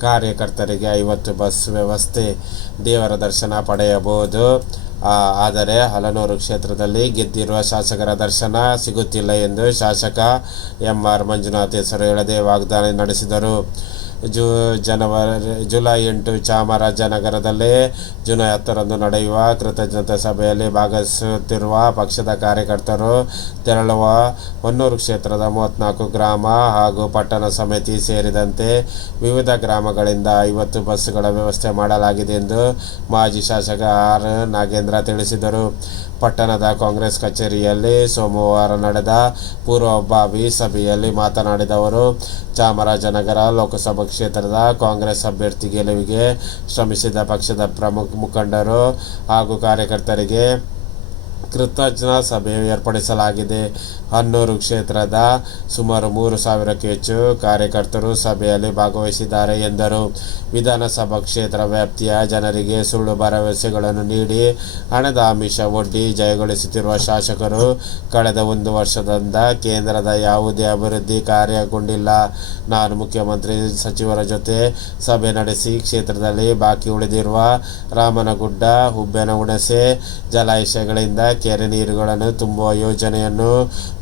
ಕಾರ್ಯಕರ್ತರಿಗೆ ಐವತ್ತು ಬಸ್ ವ್ಯವಸ್ಥೆ ದೇವರ ದರ್ಶನ ಪಡೆಯಬಹುದು. ಆದರೆ ಹಲನೂರು ಕ್ಷೇತ್ರದಲ್ಲಿ ಗೆದ್ದಿರುವ ಶಾಸಕರ ದರ್ಶನ ಸಿಗುತ್ತಿಲ್ಲ ಎಂದು ಶಾಸಕ ಎಂ ಆರ್ ಮಂಜುನಾಥ್ ಹೆಸರು ಹೇಳದೆ ವಾಗ್ದಾಳಿ ನಡೆಸಿದರು. ಜು ಜನವರಿ, ಜುಲೈ ಎಂಟು ಚಾಮರಾಜನಗರದಲ್ಲಿ ಜುಲೈ ಹತ್ತರಂದು ನಡೆಯುವ ಕೃತಜ್ಞತಾ ಸಭೆಯಲ್ಲಿ ಭಾಗವಹಿಸುತ್ತಿರುವ ಪಕ್ಷದ ಕಾರ್ಯಕರ್ತರು ತೆರಳುವ ಹೊನ್ನೂರು ಕ್ಷೇತ್ರದ ಮೂವತ್ತ್ನಾಲ್ಕು ಗ್ರಾಮ ಹಾಗೂ ಪಟ್ಟಣ ಸಮಿತಿ ಸೇರಿದಂತೆ ವಿವಿಧ ಗ್ರಾಮಗಳಿಂದ ಐವತ್ತು ಬಸ್ಸುಗಳ ವ್ಯವಸ್ಥೆ ಮಾಡಲಾಗಿದೆ ಎಂದು ಮಾಜಿ ಶಾಸಕ ಆರ್ ನಾಗೇಂದ್ರ ತಿಳಿಸಿದರು. ಪಟ್ಟಣದ ಕಾಂಗ್ರೆಸ್ ಕಚೇರಿಯಲ್ಲಿ ಸೋಮವಾರ ನಡೆದ ಪೂರ್ವಭಾವಿ ಸಭೆಯಲ್ಲಿ ಮಾತನಾಡಿದ ಅವರು, ಚಾಮರಾಜನಗರ ಲೋಕಸಭಾ ಕ್ಷೇತ್ರದ ಕಾಂಗ್ರೆಸ್ ಅಭ್ಯರ್ಥಿ ಗೆಲುವಿಗೆ ಶ್ರಮಿಸಿದ ಪಕ್ಷದ ಪ್ರಮುಖ ಮುಖಂಡರು ಹಾಗೂ ಕಾರ್ಯಕರ್ತರಿಗೆ ಕೃತಜ್ಞ ಸಭೆ ಏರ್ಪಡಿಸಲಾಗಿದೆ. ಹನ್ನೂರು ಕ್ಷೇತ್ರದ ಸುಮಾರು ಮೂರು ಸಾವಿರಕ್ಕೂ ಹೆಚ್ಚು ಕಾರ್ಯಕರ್ತರು ಸಭೆಯಲ್ಲಿ ಭಾಗವಹಿಸಿದ್ದಾರೆ ಎಂದರು. ವಿಧಾನಸಭಾ ಕ್ಷೇತ್ರ ವ್ಯಾಪ್ತಿಯ ಜನರಿಗೆ ಸುಳ್ಳು ಭರವಸೆಗಳನ್ನು ನೀಡಿ ಹಣದ ಆಮಿಷ ಒಡ್ಡಿ ಜಯಗಳಿಸುತ್ತಿರುವ ಶಾಸಕರು ಕಳೆದ ಒಂದು ವರ್ಷದಿಂದ ಕೇಂದ್ರದ ಯಾವುದೇ ಅಭಿವೃದ್ಧಿ ಕಾರ್ಯಗೊಂಡಿಲ್ಲ. ನಾನು ಮುಖ್ಯಮಂತ್ರಿ ಸಚಿವರ ಜೊತೆ ಸಭೆ ನಡೆಸಿ ಕ್ಷೇತ್ರದಲ್ಲಿ ಬಾಕಿ ಉಳಿದಿರುವ ರಾಮನಗುಡ್ಡ ಹುಬ್ಬೆನ ಹುಣಸೆ ಜಲಾಶಯಗಳಿಂದ ಕೆರೆ ನೀರುಗಳನ್ನು ತುಂಬುವ ಯೋಜನೆಯನ್ನು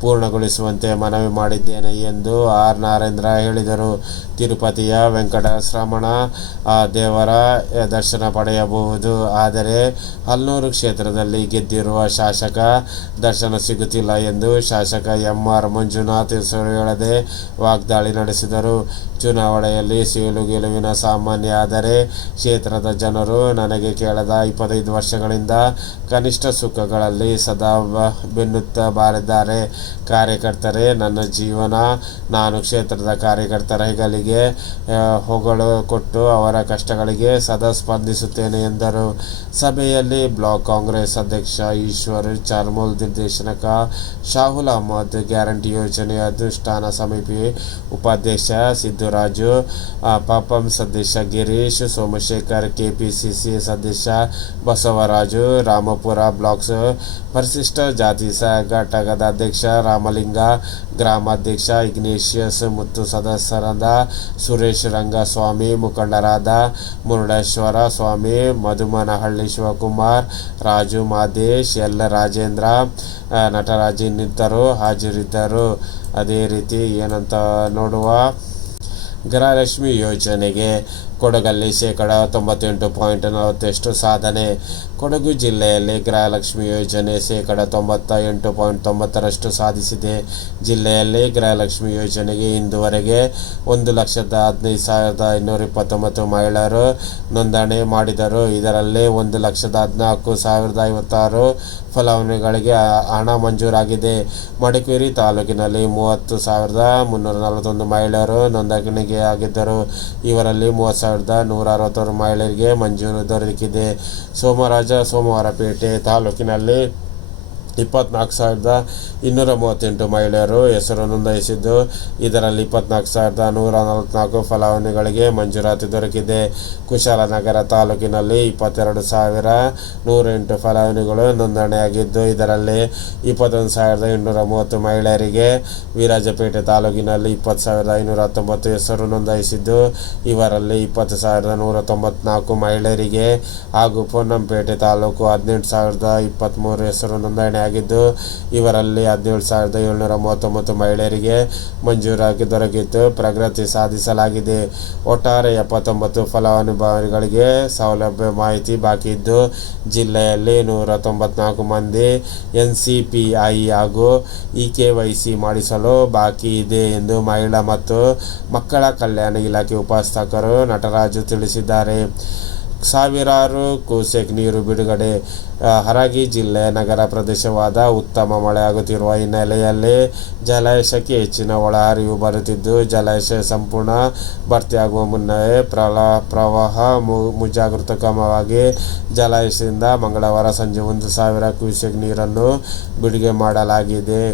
ಪೂರ್ಣಗೊಳಿಸುವಂತೆ ಮನವಿ ಮಾಡಿದ್ದೇನೆ ಎಂದು ಆರ್ ನಾರೇಂದ್ರ ಹೇಳಿದರು. ತಿರುಪತಿಯ ವೆಂಕಟಶ್ರಮಣ ದೇವರ ದರ್ಶನ ಪಡೆಯಬಹುದು. ಆದರೆ ಹಲ್ನೂರು ಕ್ಷೇತ್ರದಲ್ಲಿ ಗೆದ್ದಿರುವ ಶಾಸಕ ದರ್ಶನ ಸಿಗುತ್ತಿಲ್ಲ ಎಂದು ಶಾಸಕ ಎಂ ಆರ್ ಮಂಜುನಾಥ್ ಹೆಸರು ಹೇಳದೆ ವಾಗ್ದಾಳಿ ನಡೆಸಿದರು. ಚುನಾವಣೆಯಲ್ಲಿ ಸೀಲು ಗೆಲುವಿನ ಸಾಮಾನ್ಯ ಆದರೆ ಕ್ಷೇತ್ರದ ಜನರು ನನಗೆ ಕೇಳದ ಇಪ್ಪತ್ತೈದು ವರ್ಷಗಳಿಂದ ಕನಿಷ್ಠ ಸುಖಗಳಲ್ಲಿ ಸದಾ ಬೆನ್ನುತ್ತಾ ಬಾರಿದ್ದಾರೆ. ಕಾರ್ಯಕರ್ತರೇ, ನನ್ನ ಜೀವನ, ನಾನು ಕ್ಷೇತ್ರದ ಕಾರ್ಯಕರ್ತರಿಗಳಿಗೆ ಹೊಗಳು ಕೊಟ್ಟು ಅವರ ಕಷ್ಟಗಳಿಗೆ ಸದಾ ಸ್ಪಂದಿಸುತ್ತೇನೆ ಎಂದರು. ಸಭೆಯಲ್ಲಿ ಬ್ಲಾಕ್ ಕಾಂಗ್ರೆಸ್ ಅಧ್ಯಕ್ಷ ಈಶ್ವರ್ ಚಾರ್ಮೋಲ್, ನಿರ್ದೇಶನಕ ಶಾಹುಲ್ ಅಹಮದ್, ಗ್ಯಾರಂಟಿ ಯೋಜನೆ ಅನುಷ್ಠಾನ ಸಮಿತಿ ಉಪಾಧ್ಯಕ್ಷ ಸಿದ್ದುರಾಜು ಆ, ಪಪಂ ಸದಸ್ಯ Girish Somashekar K P C C ಸದಸ್ಯ ಬಸವರಾಜು ರಾಮಪುರ ಬ್ಲಾಕ್ಸ್ ಪರಿಶಿಷ್ಟ ಜಾತಿ ಘಟಕದ ಅಧ್ಯಕ್ಷ ರಾಮಲಿಂಗ ಗ್ರಾಮಾಧ್ಯಕ್ಷ ಇಗ್ನೇಷಿಯಸ್ ಮತ್ತು ಸದಸ್ಯರಾದ ಸುರೇಶ್ ರಂಗಸ್ವಾಮಿ ಮುಖಂಡರಾದ ಮುರುಡೇಶ್ವರ ಸ್ವಾಮಿ ಮಧುಮನಹಳ್ಳಿ ಶಿವಕುಮಾರ್ ರಾಜು ಮಾದೇಶ್ ಎಲ್ ರಾಜೇಂದ್ರ ನಟರಾಜ್ ಇನ್ನಿತರು ಹಾಜರಿದ್ದರು. ಅದೇ ರೀತಿ ಏನಂತ ನೋಡುವ ಗೃಹಲಕ್ಷ್ಮಿ ಯೋಜನೆಗೆ ಕೊಡಗಲ್ಲಿ ಶೇಕಡ ತೊಂಬತ್ತೆಂಟು ಪಾಯಿಂಟ್ ನಲವತ್ತೆಷ್ಟು ಸಾಧನೆ. ಕೊಡಗು ಜಿಲ್ಲೆಯಲ್ಲಿ ಗೃಹಲಕ್ಷ್ಮಿ ಯೋಜನೆ ಶೇಕಡ ತೊಂಬತ್ತ ಎಂಟು ಪಾಯಿಂಟ್ ತೊಂಬತ್ತರಷ್ಟು ಸಾಧಿಸಿದೆ. ಜಿಲ್ಲೆಯಲ್ಲಿ ಗೃಹಲಕ್ಷ್ಮಿ ಯೋಜನೆಗೆ ಇಂದುವರೆಗೆ ಒಂದು ಲಕ್ಷದ ಹದಿನೈದು ಸಾವಿರದ ಇನ್ನೂರ ಇಪ್ಪತ್ತೊಂಬತ್ತು ಮಹಿಳೆಯರು ನೋಂದಣಿ ಮಾಡಿದರು. ಇದರಲ್ಲಿ ಒಂದು ಲಕ್ಷದ ಹದಿನಾಲ್ಕು ಸಾವಿರದ ಐವತ್ತಾರು ಫಲಾನುಭವಿಗಳಿಗೆ ಹಣ ಮಂಜೂರಾಗಿದೆ. ಮಡಿಕೇರಿ ತಾಲೂಕಿನಲ್ಲಿ ಮೂವತ್ತು ಸಾವಿರದ ಮುನ್ನೂರ ನಲವತ್ತೊಂದು ಮಹಿಳೆಯರು ನೋಂದಣಿಯಾಗಿದ್ದರು. ಇವರಲ್ಲಿ ಮೂವತ್ತು ಸಾವಿರದ ನೂರ ಅರವತ್ತಾರು ಮಹಿಳೆಯರಿಗೆ ಮಂಜೂರು ದೊರಕಿದೆ ಸೋಮರಾಜ ಸೋಮವಾರಪೇಟೆ ತಾಲೂಕಿನಲ್ಲಿ ಇಪ್ಪತ್ನಾಲ್ಕು ಸಾವಿರದ ಇನ್ನೂರ ಮೂವತ್ತೆಂಟು ಮಹಿಳೆಯರು ಹೆಸರು ನೋಂದಾಯಿಸಿದ್ದು. ಇದರಲ್ಲಿ ಇಪ್ಪತ್ನಾಲ್ಕು ಸಾವಿರದ ನೂರ ನಲವತ್ನಾಲ್ಕು ಫಲಾನುಭವಿಗಳಿಗೆ ಮಂಜೂರಾತಿ ದೊರಕಿದೆ. ಕುಶಾಲನಗರ ತಾಲೂಕಿನಲ್ಲಿ ಇಪ್ಪತ್ತೆರಡು ಸಾವಿರ ನೂರೆಂಟು ಫಲಾನುಭವಿಗಳು ನೋಂದಣಿಯಾಗಿದ್ದು, ಇದರಲ್ಲಿ ಇಪ್ಪತ್ತೊಂದು ಸಾವಿರದ ಇನ್ನೂರ ಮೂವತ್ತು ಮಹಿಳೆಯರಿಗೆ ವಿರಾಜಪೇಟೆ ತಾಲೂಕಿನಲ್ಲಿ ಇಪ್ಪತ್ತು ಸಾವಿರದ ಐನೂರ ಹತ್ತೊಂಬತ್ತು ಹೆಸರು ನೋಂದಾಯಿಸಿದ್ದು, ಇವರಲ್ಲಿ ಇಪ್ಪತ್ತು ಸಾವಿರದ ನೂರ ತೊಂಬತ್ನಾಲ್ಕು ಮಹಿಳೆಯರಿಗೆ ಹಾಗೂ ಪೊನ್ನಂಪೇಟೆ ತಾಲೂಕು ಹದಿನೆಂಟು ಸಾವಿರದ ಇಪ್ಪತ್ತ್ಮೂರು ಹೆಸರು ನೋಂದಣಿಯಾಗಿದ್ದು ಇವರಲ್ಲಿ ಹದಿನೇಳು ಸಾವಿರದ ಏಳ್ನೂರ ಮೂವತ್ತೊಂಬತ್ತು ಮಹಿಳೆಯರಿಗೆ ಮಂಜೂರಾಗಿ ದೊರಕಿತ್ತು. ಪ್ರಗತಿ ಸಾಧಿಸಲಾಗಿದೆ. ಒಟ್ಟಾರೆ ಎಪ್ಪತ್ತೊಂಬತ್ತು ಫಲಾನುಭವಿಗಳಿಗೆ ಸೌಲಭ್ಯ ಮಾಹಿತಿ ಬಾಕಿ ಇದ್ದು, ಜಿಲ್ಲೆಯಲ್ಲಿ ನೂರ ತೊಂಬತ್ನಾಲ್ಕು ಮಂದಿ ಎನ್ ಸಿ ಪಿ ಐ ಹಾಗೂ ಇ ಕೆ ವೈ ಸಿ ಮಾಡಿಸಲು ಬಾಕಿ ಇದೆ ಎಂದು ಮಹಿಳಾ ಮತ್ತು ಮಕ್ಕಳ ಕಲ್ಯಾಣ ಇಲಾಖೆ ಉಪಸ್ಥಕರು ನಟರಾಜು ತಿಳಿಸಿದ್ದಾರೆ. ಸಾವಿರಾರು ಕ್ಯೂಸೆಕ್ ನೀರು ಬಿಡುಗಡೆ ಹರಾಗಿ ಜಿಲ್ಲೆ ನಗರ ಪ್ರದೇಶವಾದ ಉತ್ತಮ ಮಳೆಯಾಗುತ್ತಿರುವ ಹಿನ್ನೆಲೆಯಲ್ಲಿ ಜಲಾಶಯಕ್ಕೆ ಹೆಚ್ಚಿನ ಒಳಹರಿವು ಬರುತ್ತಿದ್ದು, ಜಲಾಶಯ ಸಂಪೂರ್ಣ ಭರ್ತಿಯಾಗುವ ಮುನ್ನವೇ ಪ್ರಲ, ಪ್ರವಾಹ ಮುಂಜಾಗೃತ ಕ್ರಮವಾಗಿ ಜಲಾಶಯದಿಂದ ಮಂಗಳವಾರ ಸಂಜೆ ಒಂದು ಸಾವಿರ ಕ್ಯೂಸೆಕ್ ನೀರನ್ನು ಬಿಡುಗಡೆ ಮಾಡಲಾಗಿದೆ.